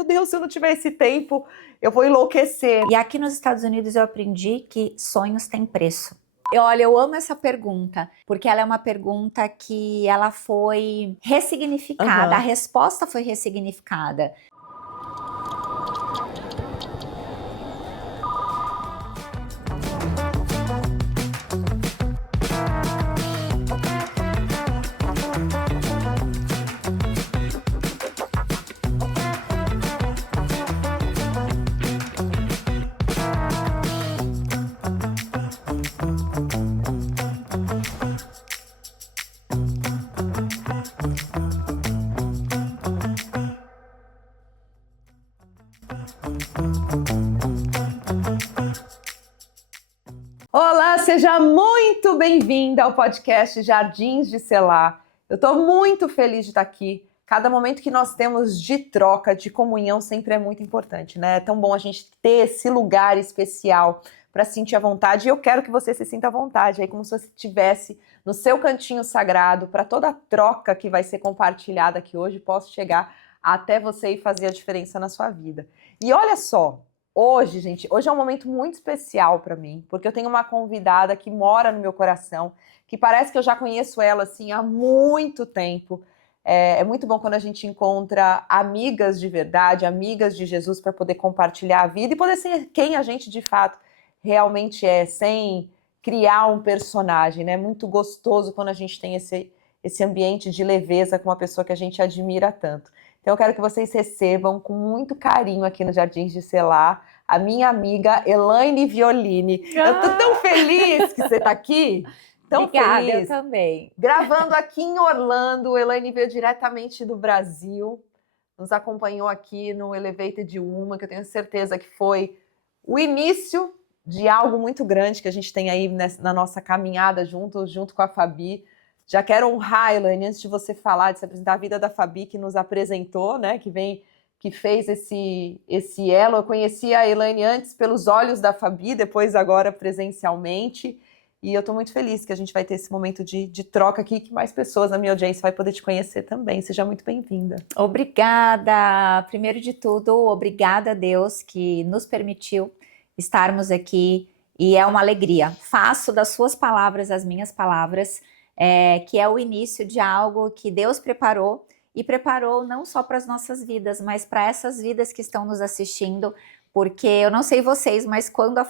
meu Deus, se eu não tiver esse tempo, eu vou enlouquecer. E aqui nos Estados Unidos eu aprendi que sonhos têm preço. Olha, eu amo essa pergunta, porque ela é uma pergunta que ela foi ressignificada, a resposta foi ressignificada. Olá, seja muito bem-vinda ao podcast Jardins de Selá. Eu estou muito feliz de estar aqui. Cada momento que nós temos de troca, de comunhão, sempre é muito importante, né? É tão bom a gente ter esse lugar especial para sentir a vontade. E eu quero que você se sinta à vontade, aí como se você estivesse no seu cantinho sagrado, para toda a troca que vai ser compartilhada aqui hoje, possa chegar até você e fazer a diferença na sua vida. E olha só, hoje, gente, hoje é um momento muito especial para mim, porque eu tenho uma convidada que mora no meu coração, que parece que eu já conheço ela assim há muito tempo. É muito bom quando a gente encontra amigas de verdade, amigas de Jesus, para poder compartilhar a vida e poder ser quem a gente de fato realmente é, sem criar um personagem, né? É muito gostoso quando a gente tem esse ambiente de leveza com uma pessoa que a gente admira tanto. Então eu quero que vocês recebam com muito carinho aqui no Jardins de Selá a minha amiga Elaine Violini. Eu tô tão feliz que você está aqui. Tão Obrigada, feliz. eu também. Gravando aqui em Orlando, Elaine veio diretamente do Brasil, nos acompanhou aqui no Elevated Woman, que eu tenho certeza que foi o início de algo muito grande que a gente tem aí na nossa caminhada junto com a Fabi. Já quero honrar, Elaine, antes de você falar, de se apresentar, a vida da Fabi, que nos apresentou, né, que fez esse elo. Eu conheci a Elaine antes pelos olhos da Fabi, depois agora presencialmente. E eu estou muito feliz que a gente vai ter esse momento de troca aqui, que mais pessoas na minha audiência vai poder te conhecer também. Seja muito bem-vinda. Obrigada! Primeiro de tudo, obrigada a Deus que nos permitiu estarmos aqui e é uma alegria. Faço das suas palavras as minhas palavras, que é o início de algo que Deus preparou e preparou não só para as nossas vidas, mas para essas vidas que estão nos assistindo, porque eu não sei vocês, mas quando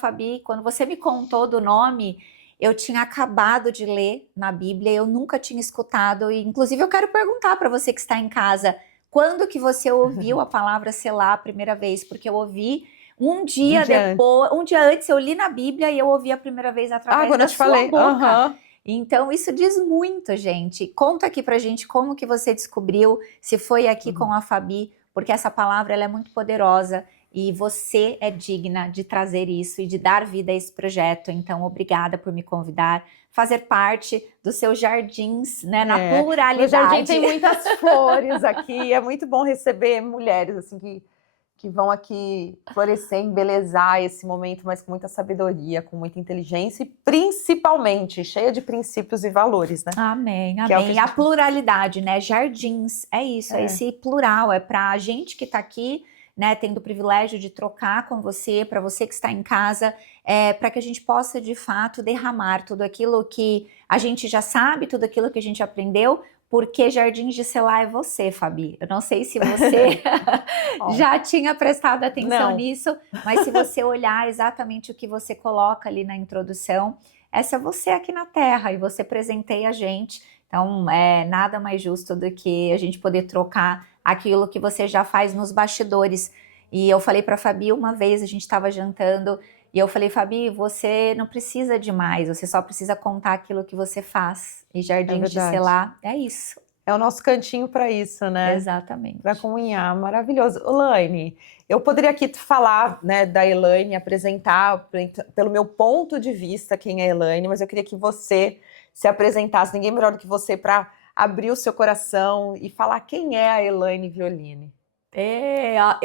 você me contou do nome, eu tinha acabado de ler na Bíblia, eu nunca tinha escutado, e inclusive eu quero perguntar para você que está em casa, quando que você ouviu a palavra Selá a primeira vez? Porque eu ouvi um dia antes eu li na Bíblia e eu ouvi a primeira vez através da sua boca. Então isso diz muito, gente. Conta aqui pra gente como que você descobriu, se foi aqui com a Fabi, porque essa palavra ela é muito poderosa. E você é digna de trazer isso e de dar vida a esse projeto. Então, obrigada por me convidar, fazer parte dos seus jardins, né, na pluralidade. Meu jardim tem muitas flores aqui. É muito bom receber mulheres assim que vão aqui florescer, embelezar esse momento, mas com muita sabedoria, com muita inteligência e principalmente cheia de princípios e valores, né? Amém, que amém. A pluralidade, né? Jardins, é isso, é esse plural, é pra gente que tá aqui, né, tendo o privilégio de trocar com você, para você que está em casa, para que a gente possa de fato derramar tudo aquilo que a gente já sabe, tudo aquilo que a gente aprendeu, porque Jardins de Selá é você, Fabi. Eu não sei se você já tinha prestado atenção nisso, mas se você olhar exatamente o que você coloca ali na introdução, essa é você aqui na Terra e você presenteia a gente. Então, é nada mais justo do que a gente poder trocar aquilo que você já faz nos bastidores. E eu falei para a Fabi uma vez, a gente estava jantando, e eu falei, Fabi, você não precisa de mais, você só precisa contar aquilo que você faz. E Jardins de Selá é isso. É o nosso cantinho para isso, né? Exatamente. Para comunhar, maravilhoso. Elaine, eu poderia aqui falar, né, da Elaine, apresentar pelo meu ponto de vista quem é a Elaine, mas eu queria que você se apresentasse, ninguém melhor do que você para abrir o seu coração e falar quem é a Elaine Violini.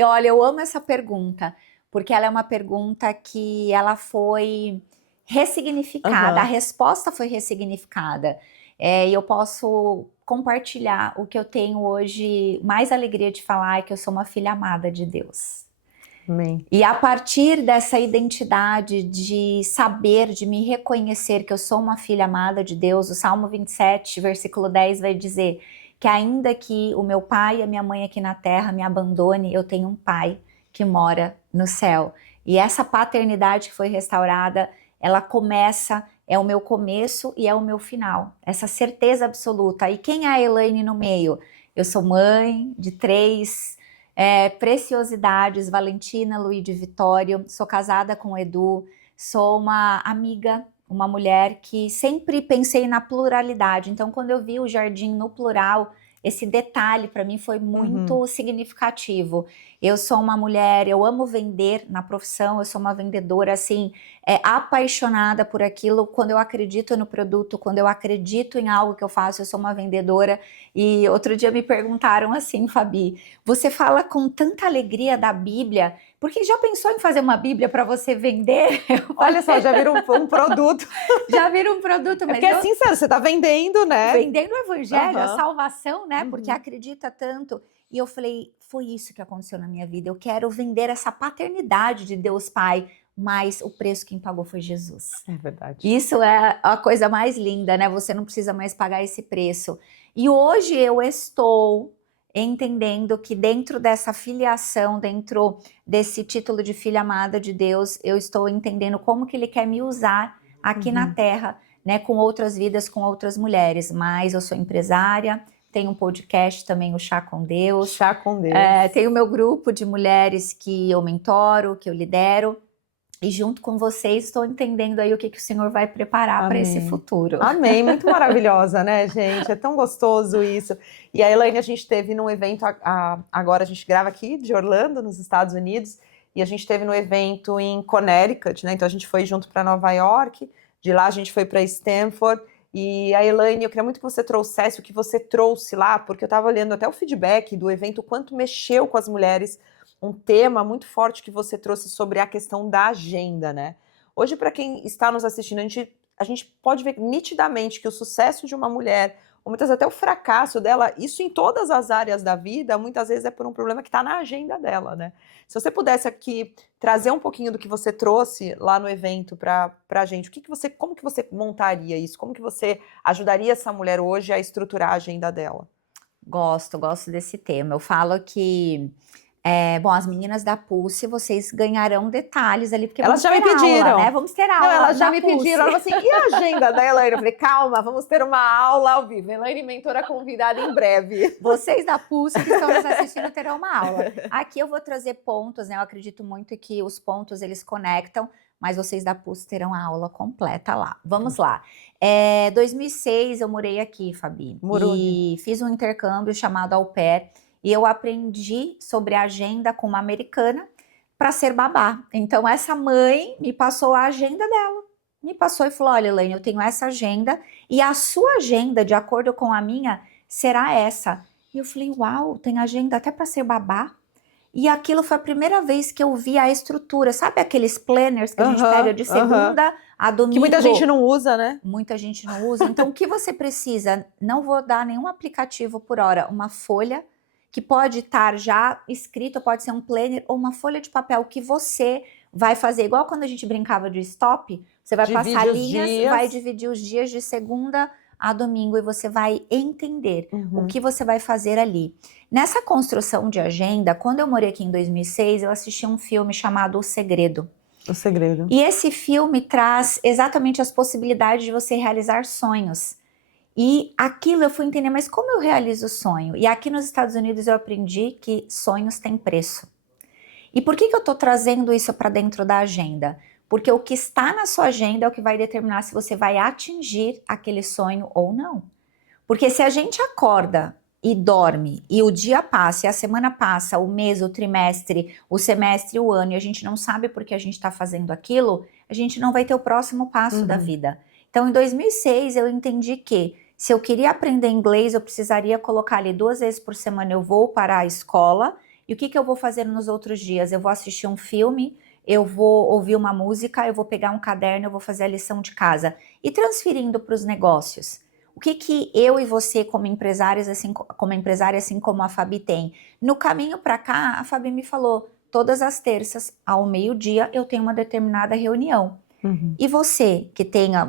Olha, eu amo essa pergunta, porque ela é uma pergunta que ela foi ressignificada, a resposta foi ressignificada. e eu posso compartilhar o que eu tenho hoje, mais alegria de falar é que eu sou uma filha amada de Deus. Amém. E a partir dessa identidade de saber, de me reconhecer que eu sou uma filha amada de Deus, o Salmo 27, versículo 10 vai dizer que ainda que o meu pai e a minha mãe aqui na terra me abandone, eu tenho um pai que mora no céu. E essa paternidade que foi restaurada, ela começa, é o meu começo e é o meu final. Essa certeza absoluta. E quem é a Elaine no meio? Eu sou mãe de 3 preciosidades, Valentina, Luíde e Vitório, sou casada com o Edu, sou uma amiga, uma mulher que sempre pensei na pluralidade, então quando eu vi o Jardim no plural, esse detalhe para mim foi muito significativo. Eu sou uma mulher, eu amo vender na profissão, eu sou uma vendedora assim, apaixonada por aquilo, quando eu acredito no produto, quando eu acredito em algo que eu faço, eu sou uma vendedora. E outro dia me perguntaram assim, Fabi, você fala com tanta alegria da Bíblia, porque já pensou em fazer uma Bíblia para você vender? Olha só, já vira um produto. Já vira um produto, mas porque é sincero, você tá vendendo, né? Vendendo o evangelho, a salvação, né? Uhum. Porque acredita tanto. E eu falei, foi isso que aconteceu na minha vida. Eu quero vender essa paternidade de Deus Pai, mas o preço quem pagou foi Jesus. É verdade. Isso é a coisa mais linda, né? Você não precisa mais pagar esse preço. E hoje eu estou entendendo que dentro dessa filiação, dentro desse título de filha amada de Deus, eu estou entendendo como que Ele quer me usar aqui na Terra, né? Com outras vidas, com outras mulheres. Mas eu sou empresária, tenho um podcast também, o Chá com Deus. Chá com Deus. Tenho o meu grupo de mulheres que eu mentoro, que eu lidero. E junto com vocês estou entendendo aí o que o Senhor vai preparar para esse futuro. Amém, muito maravilhosa, né, gente? É tão gostoso isso. E a Elaine, a gente teve num evento, agora a gente grava aqui de Orlando, nos Estados Unidos, e a gente teve no evento em Connecticut, né? Então a gente foi junto para Nova York, de lá a gente foi para Stanford. E a Elaine, eu queria muito que você trouxesse o que você trouxe lá, porque eu estava olhando até o feedback do evento, o quanto mexeu com as mulheres. Um tema muito forte que você trouxe sobre a questão da agenda, né? Hoje, para quem está nos assistindo, a gente pode ver nitidamente que o sucesso de uma mulher, ou muitas vezes até o fracasso dela, isso em todas as áreas da vida, muitas vezes é por um problema que está na agenda dela, né? Se você pudesse aqui trazer um pouquinho do que você trouxe lá no evento para a gente, como que você montaria isso? Como que você ajudaria essa mulher hoje a estruturar a agenda dela? Gosto desse tema. Eu falo que bom, as meninas da Pulse, vocês ganharão detalhes ali, porque elas já me pediram, aula, né? Vamos ter aula. Não, elas já me Pulse. pediram, elas assim, e a agenda da Elaine? Eu falei, calma, vamos ter uma aula ao vivo. Elaine, mentora convidada em breve. Vocês da Pulse que estão nos assistindo terão uma aula. Aqui eu vou trazer pontos, né? Eu acredito muito que os pontos eles conectam, mas vocês da Pulse terão a aula completa lá. Vamos lá. 2006 eu morei aqui, Fabi. E fiz um intercâmbio chamado Au Pair. E eu aprendi sobre a agenda com uma americana para ser babá. Então, essa mãe me passou a agenda dela. Me passou e falou, olha, Elaine, eu tenho essa agenda e a sua agenda, de acordo com a minha, será essa. E eu falei, uau, tem agenda até para ser babá? E aquilo foi a primeira vez que eu vi a estrutura. Sabe aqueles planners que a gente pega de segunda a domingo? Que muita gente não usa, né? Muita gente não usa. Então, o que você precisa? Não vou dar nenhum aplicativo por hora. Uma folha que pode estar já escrito, pode ser um planner ou uma folha de papel que você vai fazer, igual quando a gente brincava de stop, você vai passar linhas, vai dividir os dias de segunda a domingo e você vai entender o que você vai fazer ali. Nessa construção de agenda, quando eu morei aqui em 2006, eu assisti um filme chamado O Segredo. O Segredo. E esse filme traz exatamente as possibilidades de você realizar sonhos. E aquilo eu fui entender, mas como eu realizo o sonho? E aqui nos Estados Unidos eu aprendi que sonhos têm preço. E por que eu estou trazendo isso para dentro da agenda? Porque o que está na sua agenda é o que vai determinar se você vai atingir aquele sonho ou não. Porque se a gente acorda e dorme, e o dia passa, e a semana passa, o mês, o trimestre, o semestre, o ano, e a gente não sabe por que a gente está fazendo aquilo, a gente não vai ter o próximo passo da vida. Então, em 2006, eu entendi que se eu queria aprender inglês, eu precisaria colocar ali 2 vezes por semana, eu vou para a escola, e o que eu vou fazer nos outros dias? Eu vou assistir um filme, eu vou ouvir uma música, eu vou pegar um caderno, eu vou fazer a lição de casa. E transferindo para os negócios. O que que eu e você, como empresárias, como empresária, assim como a Fabi tem? No caminho para cá, a Fabi me falou, todas as terças, ao meio-dia, eu tenho uma determinada reunião. Uhum. E você,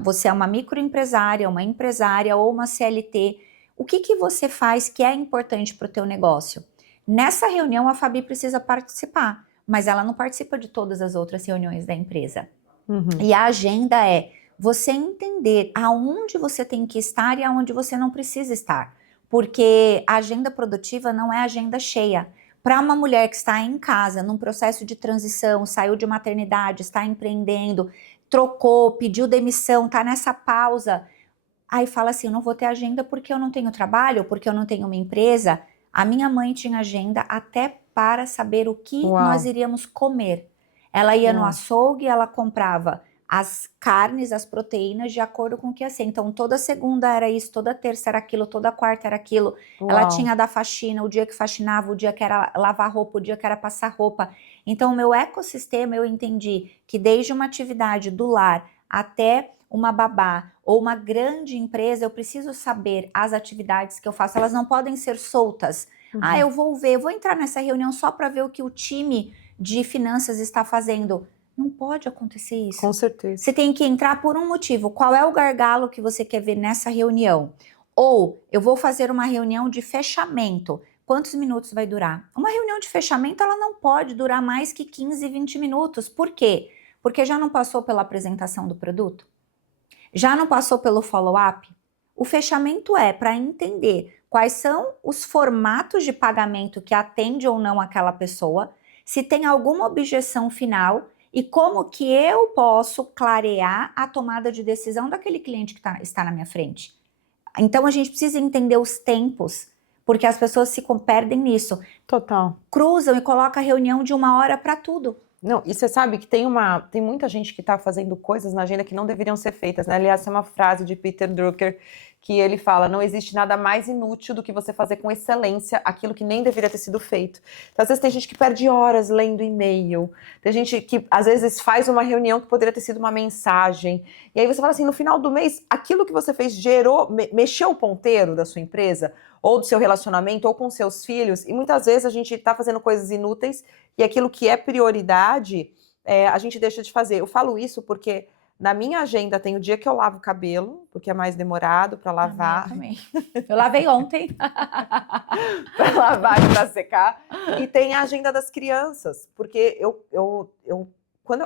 você é uma microempresária, uma empresária ou uma CLT, o que que você faz que é importante para o teu negócio? Nessa reunião, a Fabi precisa participar, mas ela não participa de todas as outras reuniões da empresa. Uhum. E a agenda é você entender aonde você tem que estar e aonde você não precisa estar. Porque a agenda produtiva não é agenda cheia. Para uma mulher que está em casa, num processo de transição, saiu de maternidade, está empreendendo, trocou, pediu demissão, está nessa pausa, aí fala assim, eu não vou ter agenda porque eu não tenho trabalho, porque eu não tenho uma empresa. A minha mãe tinha agenda até para saber o que nós Uau. iríamos comer. Ela ia no Uau. açougue, ela comprava as carnes, as proteínas de acordo com o que ia ser. Então, toda segunda era isso, toda terça era aquilo, toda quarta era aquilo. Ela Uau. tinha da faxina, o dia que faxinava, o dia que era lavar roupa, o dia que era passar roupa. Então, o meu ecossistema, eu entendi que desde uma atividade do lar até uma babá ou uma grande empresa, eu preciso saber as atividades que eu faço. Elas não podem ser soltas. Ah, eu vou ver, eu vou entrar nessa reunião só para ver o que o time de finanças está fazendo. Não pode acontecer isso. Com certeza. Você tem que entrar por um motivo. Qual é o gargalo que você quer ver nessa reunião? Ou eu vou fazer uma reunião de fechamento. Quantos minutos vai durar? Uma reunião de fechamento, ela não pode durar mais que 15, 20 minutos. Por quê? Porque já não passou pela apresentação do produto? Já não passou pelo follow-up? O fechamento é para entender quais são os formatos de pagamento que atende ou não aquela pessoa, se tem alguma objeção final e como que eu posso clarear a tomada de decisão daquele cliente que está na minha frente. Então a gente precisa entender os tempos, porque as pessoas se perdem nisso. Total. Cruzam e colocam a reunião de 1 hora para tudo. Não, e você sabe que tem muita gente que está fazendo coisas na agenda que não deveriam ser feitas, né? Aliás, essa é uma frase de Peter Drucker que ele fala, não existe nada mais inútil do que você fazer com excelência aquilo que nem deveria ter sido feito. Então, às vezes tem gente que perde horas lendo e-mail, tem gente que às vezes faz uma reunião que poderia ter sido uma mensagem, e aí você fala assim, no final do mês, aquilo que você fez mexeu o ponteiro da sua empresa, ou do seu relacionamento, ou com seus filhos, e muitas vezes a gente está fazendo coisas inúteis, e aquilo que é prioridade, a gente deixa de fazer. Eu falo isso porque na minha agenda tem o dia que eu lavo o cabelo, porque é mais demorado para lavar. Também. Eu lavei ontem. Para lavar e para secar. E tem a agenda das crianças, porque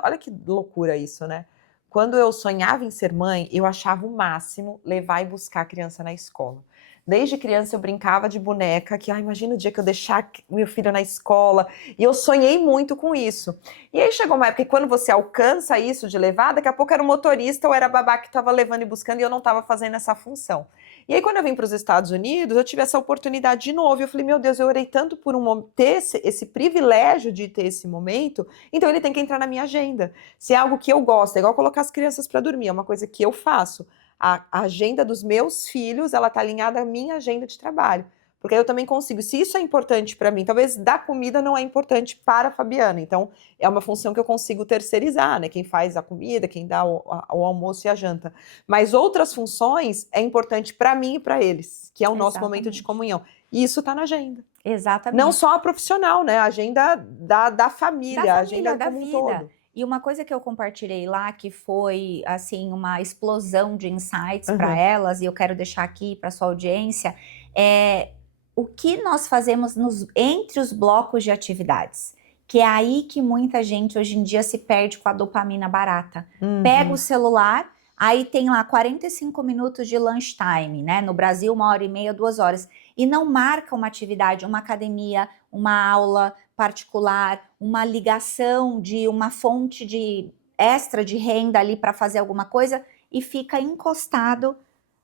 olha que loucura isso, né? Quando eu sonhava em ser mãe, eu achava o máximo levar e buscar a criança na escola. Desde criança eu brincava de boneca, que imagina o dia que eu deixar meu filho na escola, e eu sonhei muito com isso. E aí chegou uma época que quando você alcança isso de levar, daqui a pouco era o motorista ou era a babá que estava levando e buscando e eu não estava fazendo essa função. E aí quando eu vim para os Estados Unidos, eu tive essa oportunidade de novo, e eu falei, meu Deus, eu orei tanto por ter esse privilégio de ter esse momento, então ele tem que entrar na minha agenda. Se é algo que eu gosto, é igual colocar as crianças para dormir, é uma coisa que eu faço. A agenda dos meus filhos, ela tá alinhada à minha agenda de trabalho. Porque aí eu também consigo, se isso é importante para mim, talvez dar comida não é importante para a Fabiana, então é uma função que eu consigo terceirizar, né? Quem faz a comida, quem dá o almoço e a janta. Mas outras funções é importante para mim e para eles, que é o nosso momento de comunhão. E isso tá na agenda. Exatamente. Não só a profissional, né? A agenda da família, a agenda da como um vida. todo. E uma coisa que eu compartilhei lá, que foi, assim, uma explosão de insights para elas, e eu quero deixar aqui para sua audiência, é o que nós fazemos entre os blocos de atividades. Que é aí que muita gente hoje em dia se perde com a dopamina barata. Pega o celular, aí tem lá 45 minutos de lunchtime, né? No Brasil, 1h30, 2 horas. E não marca uma atividade, uma academia, uma aula particular, uma ligação de uma fonte de extra de renda ali para fazer alguma coisa e fica encostado,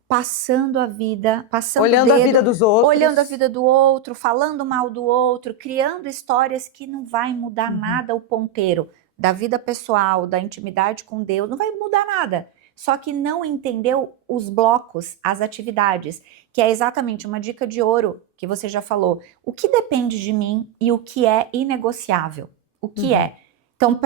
passando a vida, Olhando a vida dos outros. Olhando a vida do outro, falando mal do outro, criando histórias que não vai mudar nada o ponteiro da vida pessoal, da intimidade com Deus, não vai mudar nada. Só que não entendeu os blocos, as atividades, que é exatamente uma dica de ouro que você já falou. O que depende de mim e o que é inegociável? O que é? Então,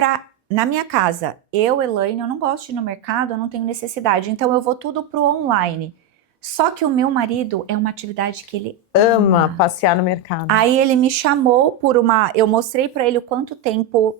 na minha casa, Elaine, eu não gosto de ir no mercado, eu não tenho necessidade. Então, eu vou tudo pro online. Só que o meu marido é uma atividade que ele Ama passear no mercado. Aí ele me chamou eu mostrei para ele o quanto tempo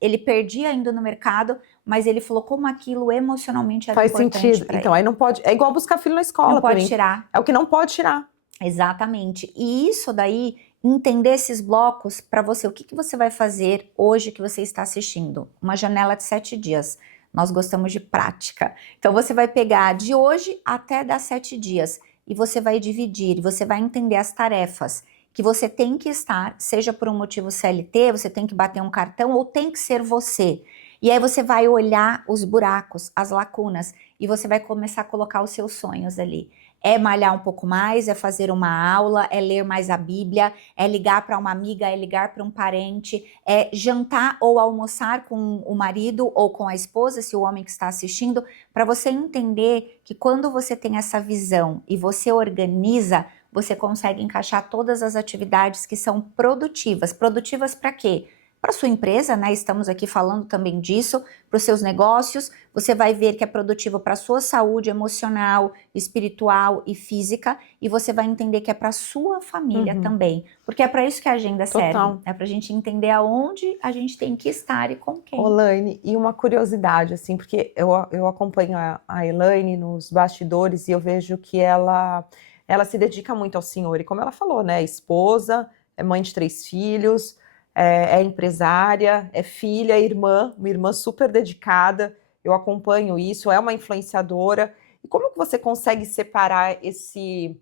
ele perdia indo no mercado, mas ele falou como aquilo emocionalmente era Faz importante sentido. para Então, ele. aí não pode. É igual buscar filho na escola, Não pra pode mim. tirar. É o que não pode tirar. Exatamente. E isso daí, entender esses blocos para você, o que você vai fazer hoje que você está assistindo? Uma janela de 7 dias. Nós gostamos de prática. Então você vai pegar de hoje até dar 7 dias e você vai dividir, você vai entender as tarefas que você tem que estar, seja por um motivo CLT, você tem que bater um cartão ou tem que ser você. E aí você vai olhar os buracos, as lacunas e você vai começar a colocar os seus sonhos ali. É malhar um pouco mais, é fazer uma aula, é ler mais a Bíblia, é ligar para uma amiga, é ligar para um parente, é jantar ou almoçar com o marido ou com a esposa, se o homem que está assistindo, para você entender que quando você tem essa visão e você organiza, você consegue encaixar todas as atividades que são produtivas. Produtivas para quê? Para sua empresa, né? Estamos aqui falando também disso, para os seus negócios, você vai ver que é produtivo para a sua saúde emocional, espiritual e física, e você vai entender que é para a sua família também, porque é para isso que a agenda serve, é para a gente entender aonde a gente tem que estar e com quem. Elaine, e uma curiosidade, assim, porque eu acompanho a Elaine nos bastidores e eu vejo que ela se dedica muito ao Senhor, e como ela falou, né, é esposa, é mãe de 3 filhos, é empresária, é filha, é irmã, uma irmã super dedicada, eu acompanho isso, é uma influenciadora. E como que você consegue separar esse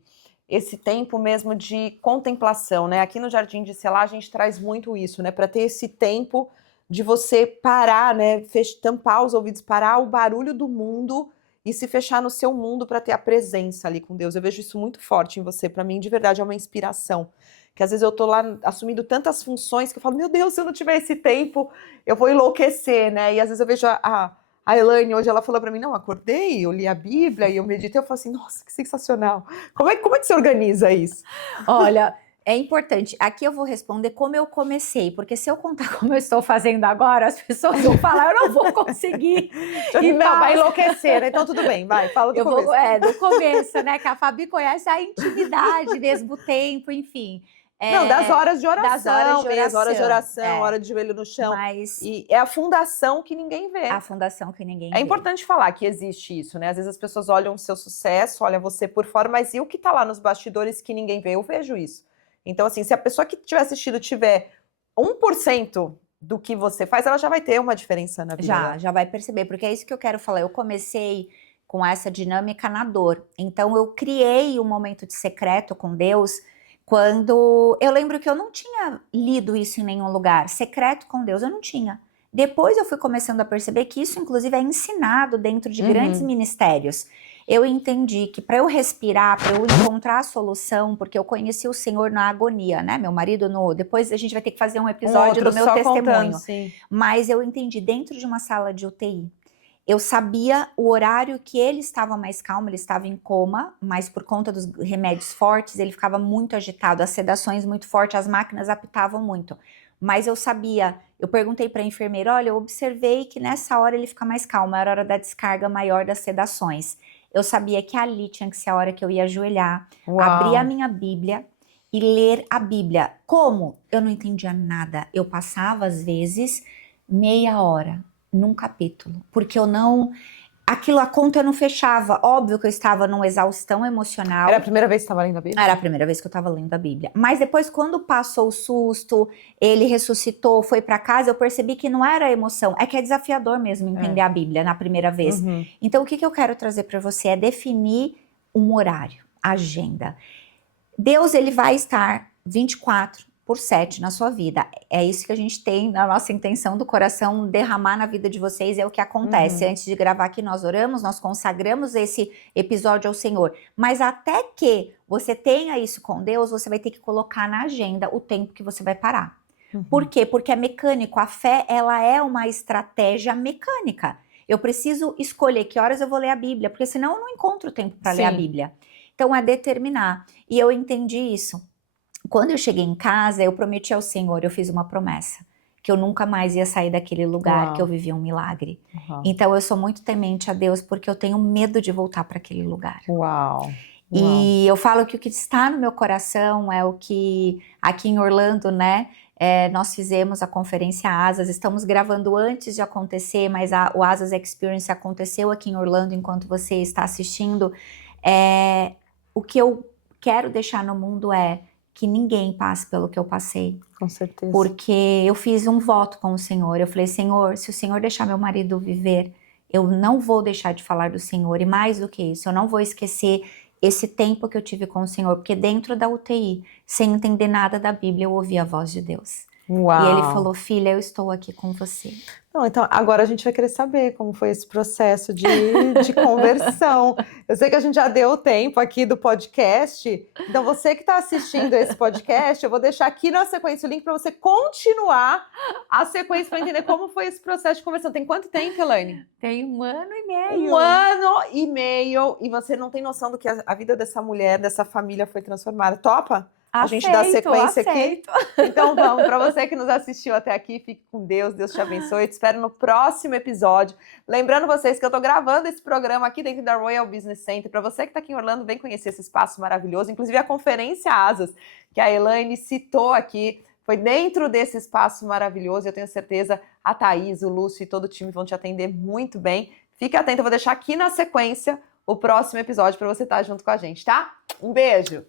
tempo mesmo de contemplação, né? Aqui no Jardim de Selá a gente traz muito isso, né? Para ter esse tempo de você parar, né? Tampar os ouvidos, parar o barulho do mundo e se fechar no seu mundo para ter a presença ali com Deus. Eu vejo isso muito forte em você, para mim de verdade é uma inspiração. Que às vezes eu tô lá assumindo tantas funções que eu falo, meu Deus, se eu não tiver esse tempo, eu vou enlouquecer, né? E às vezes eu vejo a Elaine hoje, ela falou para mim, não, acordei, eu li a Bíblia e eu meditei, eu falo assim, nossa, que sensacional. Como é que você organiza isso? Olha, é importante. Aqui eu vou responder como eu comecei, porque se eu contar como eu estou fazendo agora, as pessoas vão falar, eu não vou conseguir. Não, vai enlouquecer, né? Então tudo bem, vai, fala do começo. Do começo, né? Que a Fabi conhece a intimidade mesmo, o tempo, enfim. Não, das horas de oração, das horas de oração, hora de joelho no chão. Mas e é a fundação que ninguém vê. A fundação que ninguém vê. É importante falar que existe isso, né? Às vezes as pessoas olham o seu sucesso, olham você por fora, mas e o que tá lá nos bastidores que ninguém vê? Eu vejo isso. Então, assim, se a pessoa que estiver assistindo tiver 1% do que você faz, ela já vai ter uma diferença na vida. Já vai perceber, porque é isso que eu quero falar. Eu comecei com essa dinâmica na dor. Então, eu criei um momento de secreto com Deus quando... Eu lembro que eu não tinha lido isso em nenhum lugar. Secreto com Deus, eu não tinha. Depois eu fui começando a perceber que isso, inclusive, é ensinado dentro de grandes ministérios. Eu entendi que para eu respirar, para eu encontrar a solução, porque eu conheci o Senhor na agonia, né? Meu marido, depois a gente vai ter que fazer um episódio do meu testemunho. Contando, sim. Mas eu entendi, dentro de uma sala de UTI, eu sabia o horário que ele estava mais calmo, ele estava em coma, mas por conta dos remédios fortes, ele ficava muito agitado, as sedações muito fortes, as máquinas apitavam muito. Mas eu sabia, eu perguntei para a enfermeira, olha, eu observei que nessa hora ele fica mais calmo, era a hora da descarga maior das sedações. Eu sabia que ali tinha que ser a hora que eu ia ajoelhar, abrir a minha Bíblia e ler a Bíblia. Como? Eu não entendia nada. Eu passava, às vezes, meia hora num capítulo, porque a conta não fechava. Óbvio que eu estava numa exaustão emocional. Era a primeira vez que você estava lendo a Bíblia? Era a primeira vez que eu estava lendo a Bíblia. Mas depois, quando passou o susto, ele ressuscitou, foi para casa, eu percebi que não era emoção, é que é desafiador mesmo entender a Bíblia na primeira vez. Então, o que eu quero trazer para você é definir um horário, agenda. Deus, ele vai estar 24/7 na sua vida. É isso que a gente tem na nossa intenção do coração, derramar na vida de vocês, é o que acontece. Antes de gravar aqui, nós oramos, nós consagramos esse episódio ao Senhor. Mas até que você tenha isso com Deus, você vai ter que colocar na agenda o tempo que você vai parar. Por quê? Porque é mecânico. A fé, ela é uma estratégia mecânica. Eu preciso escolher que horas eu vou ler a Bíblia, porque senão eu não encontro tempo para ler a Bíblia. Então, é determinar. E eu entendi isso. Quando eu cheguei em casa, eu prometi ao Senhor, eu fiz uma promessa, que eu nunca mais ia sair daquele lugar Uau. que eu vivia um milagre. Uau. Então eu sou muito temente a Deus porque eu tenho medo de voltar para aquele lugar. Uau. E eu falo que o que está no meu coração é o que aqui em Orlando, né? Nós fizemos a conferência Asas, estamos gravando antes de acontecer, mas o Asas Experience aconteceu aqui em Orlando enquanto você está assistindo. O que eu quero deixar no mundo é que ninguém passe pelo que eu passei. Com certeza. Porque eu fiz um voto com o Senhor. Eu falei, Senhor, se o Senhor deixar meu marido viver, eu não vou deixar de falar do Senhor. E mais do que isso, eu não vou esquecer esse tempo que eu tive com o Senhor. Porque dentro da UTI, sem entender nada da Bíblia, eu ouvi a voz de Deus. Uau. E ele falou, filha, eu estou aqui com você. Não, então, agora a gente vai querer saber como foi esse processo de conversão. Eu sei que a gente já deu o tempo aqui do podcast, então você que está assistindo esse podcast, eu vou deixar aqui na sequência o link para você continuar a sequência para entender como foi esse processo de conversão. Tem quanto tempo, Elaine? Tem 1 ano e meio. 1 ano e meio, e você não tem noção do que a vida dessa mulher, dessa família foi transformada. Topa? A gente dá sequência aqui. Então vamos, para você que nos assistiu até aqui, fique com Deus, Deus te abençoe. Eu te espero no próximo episódio. Lembrando vocês que eu tô gravando esse programa aqui dentro da Royal Business Center. Para você que tá aqui em Orlando, vem conhecer esse espaço maravilhoso. Inclusive a conferência Asas, que a Elaine citou aqui, foi dentro desse espaço maravilhoso. Eu tenho certeza a Thaís, o Lúcio e todo o time vão te atender muito bem. Fique atento, eu vou deixar aqui na sequência o próximo episódio para você estar junto com a gente, tá? Um beijo!